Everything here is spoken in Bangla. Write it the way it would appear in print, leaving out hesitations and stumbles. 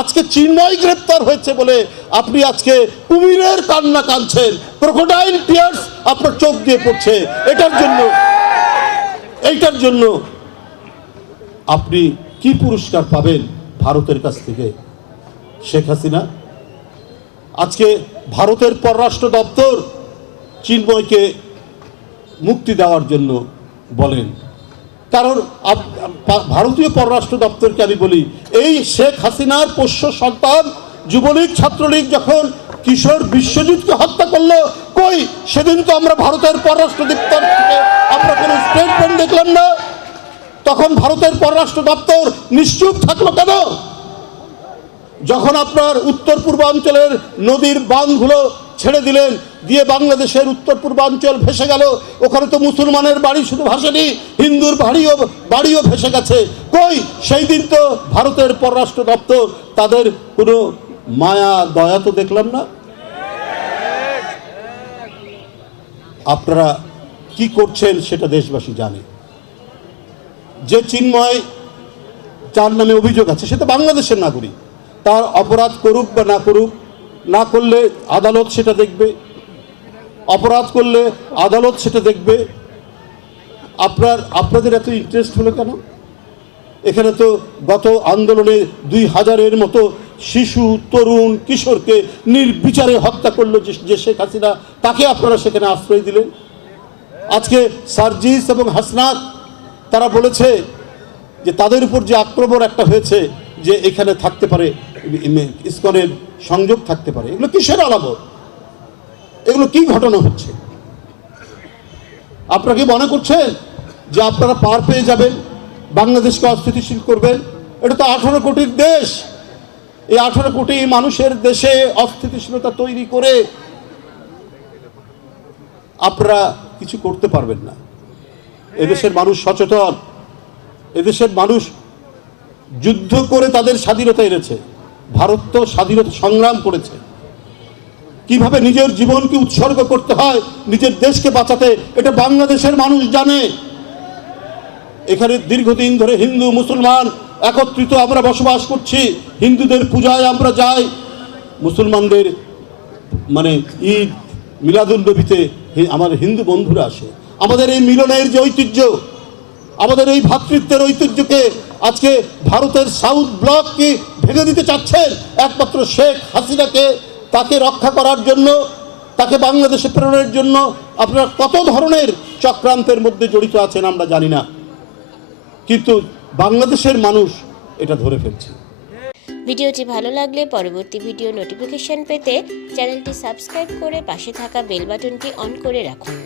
আজকে চিন্ময় গ্রেপ্তার হয়েছে বলে আপনি আজকে কুমিরের কান্না কাঁদছেন, ক্রোকোডাইল টিয়ার্স আপনার চোখ দিয়ে পড়ছে। এইটার জন্য আপনি কি পুরস্কার পাবেন ভারতের কাছ থেকে? শেখ হাসিনা, আজকে ভারতের পররাষ্ট্র দপ্তর চিন্ময়কে মুক্তি দেওয়ার জন্য বলেন, কারণ ভারতীয় পররাষ্ট্র দপ্তরকে আমি বলি, এই শেখ হাসিনার পোষ্য সন্তান যুবলীগ ছাত্রলীগ যখন কিশোর বিশ্বজিৎকে হত্যা করলো, কই সেদিন তো আমরা ভারতের পররাষ্ট্র দপ্তর থেকে আমরা কোনো স্টেটমেন্ট দেখলাম না। তখন ভারতের পররাষ্ট্র দপ্তর নিশ্চুপ থাকলো কেন? যখন আপনার উত্তর পূর্বাঞ্চলের নদীর বাঁধগুলো ছেড়ে দিলেন, দিয়ে বাংলাদেশের উত্তর পূর্বাঞ্চল ভেসে গেল, ওখানে তো মুসলমানের বাড়ি শুধু ভাসেনি, হিন্দুর বাড়িও ভেসে গেছে। কই সেই দিন তো ভারতের পররাষ্ট্র দপ্তর তাদের কোনো মায়া দয়া তো দেখলাম না। আপনারা কি করছেন সেটা দেশবাসী জানে। যে চিন্ময়, যার নামে অভিযোগ আছে, সে তো বাংলাদেশের নাগরিক। তার অপরাধ করুক বা না করুক, না করলে আদালত সেটা দেখবে, অপরাধ করলে আদালত সেটা দেখবে। আপনাদের এত ইন্টারেস্ট হলো কেন? এখানে তো গত আন্দোলনে 2000-এর মতো শিশু, তরুণ, কিশোরকে নির্বিচারে হত্যা করলো যে শেখ হাসিনা, তাকে আপনারা সেখানে আশ্রয় দিলেন। আজকে সার্জিস এবং হাসনাত তারা বলেছে যে তাদের উপর যে আক্রমণ একটা হয়েছে, যে এখানে থাকতে পারে ইসকনের সংযোগ থাকতে পারে, এগুলো কিসের আলামত? এগুলো কি ঘটনা হচ্ছে? আপনারা কি মনে করছেন যে আপনারা পার পেয়ে যাবেন, বাংলাদেশকে অস্থিতিশীল করবেন? এটা তো 18 কোটির দেশ। এই 18 কোটি মানুষের দেশে অস্থিতিশীলতা তৈরি করে আপনারা কিছু করতে পারবেন না। এদেশের মানুষ সচেতন, এদেশের মানুষ যুদ্ধ করে তাদের স্বাধীনতা এনেছে। ভারত তো স্বাধীনতা সংগ্রাম করেছে, কিভাবে নিজের জীবনকে উৎসর্গ করতে হয় নিজের দেশকে বাঁচাতে, এটা বাংলাদেশের মানুষ জানে। এখানে দীর্ঘদিন ধরে হিন্দু মুসলমান একত্রিত আমরা বসবাস করছি। হিন্দুদের পূজায় আমরা যাই, মুসলমানদের মানে ঈদ মিলাদুন্নবীতে আমার হিন্দু বন্ধুরা আসে। আমাদের এই মিলনের যে ঐতিহ্য, আমাদের এই ভ্রাতৃত্বের ঐতিহ্যকে আজকে ভারতের সাউথ ব্লক কি ভেঙে দিতে চাচ্ছেন একমাত্র শেখ হাসিনাকে, তাকে রক্ষা করার জন্য, তাকে বাংলাদেশে প্রেরণের জন্য। আপনারা কত ধরনের চক্রান্তের মধ্যে জড়িত আছেন আমরা জানি না, কিন্তু বাংলাদেশের মানুষ এটা ধরে ফেলছে। ভিডিওটি ভালো লাগলে পরবর্তী ভিডিও নোটিফিকেশন পেতে চ্যানেলটি সাবস্ক্রাইব করে পাশে থাকা বেল বাটনটি অন করে রাখুন।